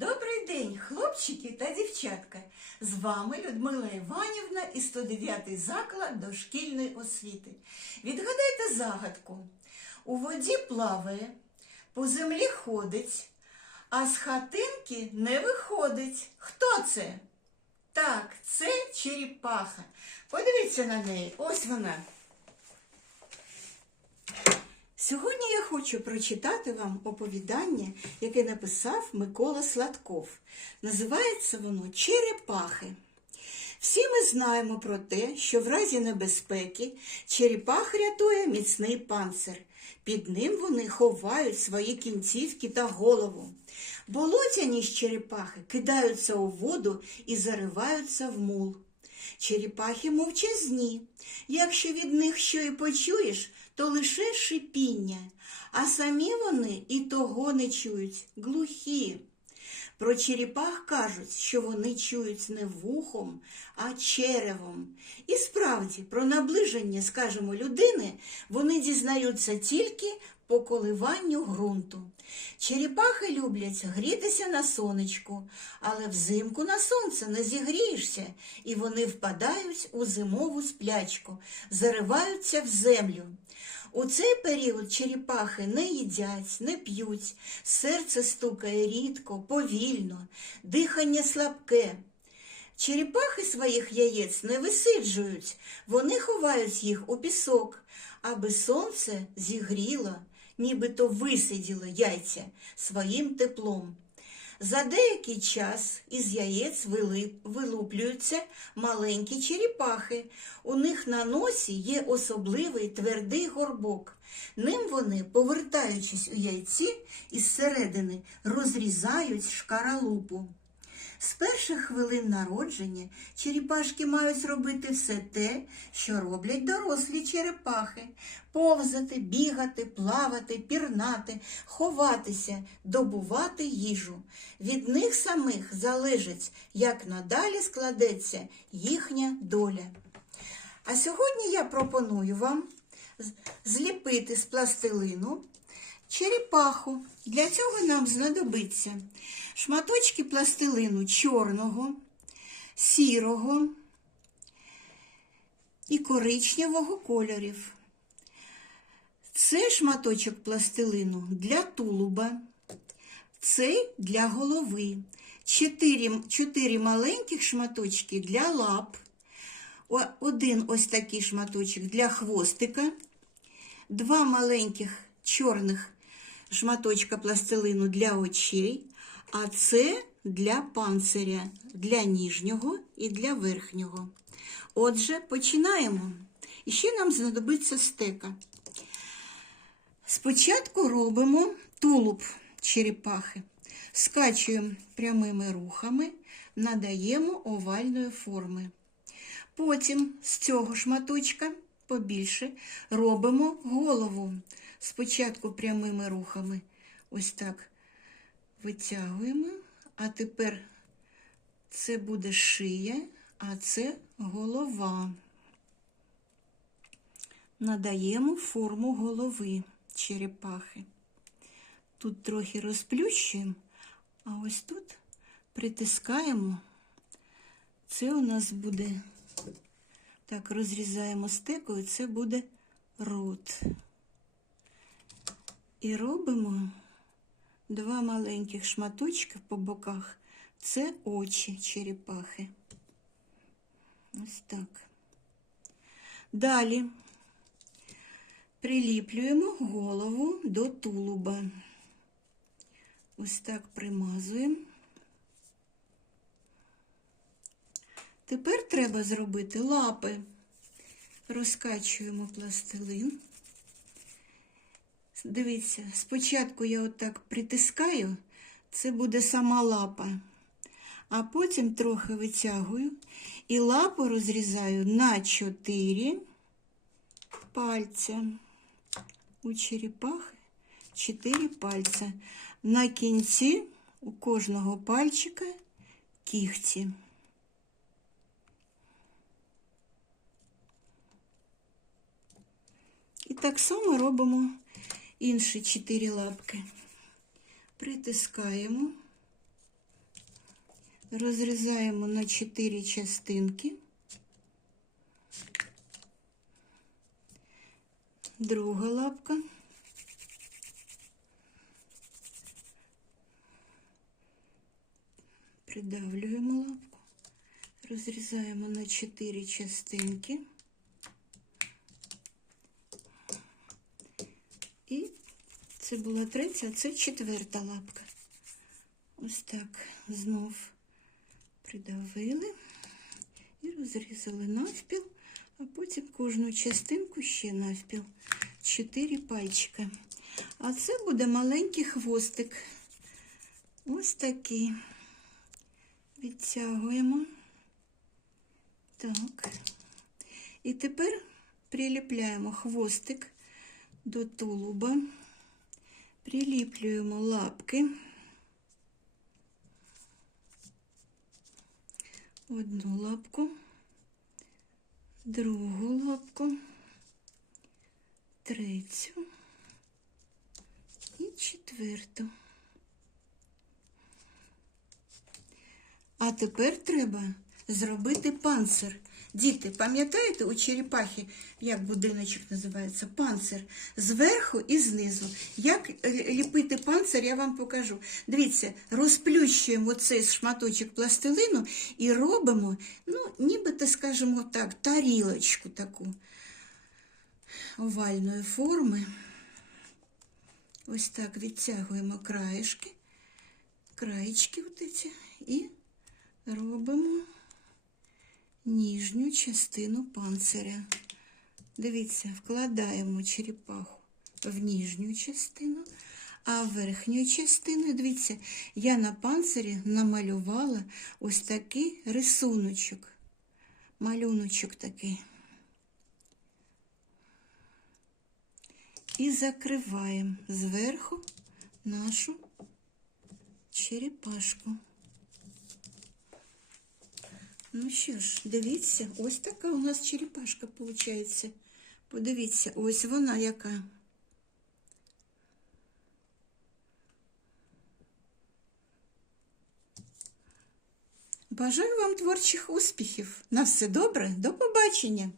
Добрий день, хлопчики та дівчатка! З вами Людмила Іванівна і 109 заклад дошкільної освіти. Відгадайте загадку. У воді плаває, по землі ходить, а з хатинки не виходить. Хто це? Так, це черепаха. Подивіться на неї. Ось вона. Сьогодні я хочу прочитати вам оповідання, яке написав Микола Сладков. Називається воно Черепахи. Всі ми знаємо про те, що в разі небезпеки черепах рятує міцний панцир. Під ним вони ховають свої кінцівки та голову. Болотяні ж черепахи кидаються у воду і зариваються в мул. Черепахи мовчазні. Якщо від них що і почуєш, то лише шипіння, а самі вони і того не чують, глухі. Про черепах кажуть, що вони чують не вухом, а черевом. І справді, про наближення, скажімо, людини вони дізнаються тільки по коливанню ґрунту. Черепахи люблять грітися на сонечку, але взимку на сонце не зігрієшся, і вони впадають у зимову сплячку, зариваються в землю. У цей період черепахи не їдять, не п'ють, серце стукає рідко, повільно, дихання слабке. Черепахи своїх яєць не висиджують, вони ховають їх у пісок, аби сонце зігріло, нібито висиділо яйця своїм теплом. За деякий час із яєць вилуплюються маленькі черепахи. У них на носі є особливий твердий горбок. Ним вони, повертаючись у яйці, із середини розрізають шкаралупу. З перших хвилин народження черепашки мають робити все те, що роблять дорослі черепахи: повзати, бігати, плавати, пірнати, ховатися, добувати їжу. Від них самих залежить, як надалі складеться їхня доля. А сьогодні я пропоную вам зліпити з пластилину черепаху. Для цього нам знадобиться шматочки пластилину чорного, сірого і коричневого кольорів. Це шматочок пластилину для тулуба, цей для голови. Чотири, чотири маленьких шматочки для лап, один ось такий шматочок для хвостика, два маленьких чорних шматочка пластилину для очей, а це для панциря, для ніжнього і для верхнього. Отже, починаємо. І ще нам знадобиться стека. Спочатку робимо тулуб черепахи. Скачуємо прямими рухами, надаємо овальної форми. Потім з цього шматочка побільше робимо голову. Спочатку прямими рухами. Ось так витягуємо. А тепер це буде шия, а це голова. Надаємо форму голови черепахи. Тут трохи розплющуємо, а ось тут притискаємо. Це у нас буде, так, розрізаємо стекою, це буде рот. І робимо два маленьких шматочки по боках. Це очі черепахи. Ось так. Далі приліплюємо голову до тулуба. Ось так примазуємо. Тепер треба зробити лапи. Розкачуємо пластилин. Дивіться, спочатку я отак притискаю, це буде сама лапа, а потім трохи витягую і лапу розрізаю на 4 пальця. У черепахи 4 пальця. На кінці у кожного пальчика кігті. Так само робимо інші чотири лапки. Притискаємо розрізаємо на чотири частинки. Друга лапка. Придавлюємо лапку, розрізаємо на чотири частинки. І це була третя, а це четверта лапка. Ось так знов придавили і розрізали навпіл, а потім кожну частинку ще навпіл. Чотири пальчика. А це буде маленький хвостик. Ось такий. Відтягуємо. Так. І тепер приліпляємо хвостик до тулуба, приліплюємо лапки. Одну лапку, другу лапку, третю і четверту. А тепер треба зробити панцир. Діти, пам'ятаєте у черепахи, як будиночок називається? Панцир. Зверху і знизу. Як ліпити панцир, я вам покажу. Дивіться, розплющуємо цей шматочок пластилину і робимо, ну, нібито, скажімо так, тарілочку таку овальної форми. Ось так відтягуємо краєшки, краєчки і робимо ніжню частину панциря. Дивіться, вкладаємо черепаху в ніжню частину, а верхню частину, дивіться, я на панцирі намалювала ось такий рисуночок, малюночок такий. І закриваємо зверху нашу черепашку. Ну що ж, дивіться, ось така у нас черепашка виходить. Подивіться, ось вона яка. Бажаю вам творчих успіхів. На все добре, до побачення!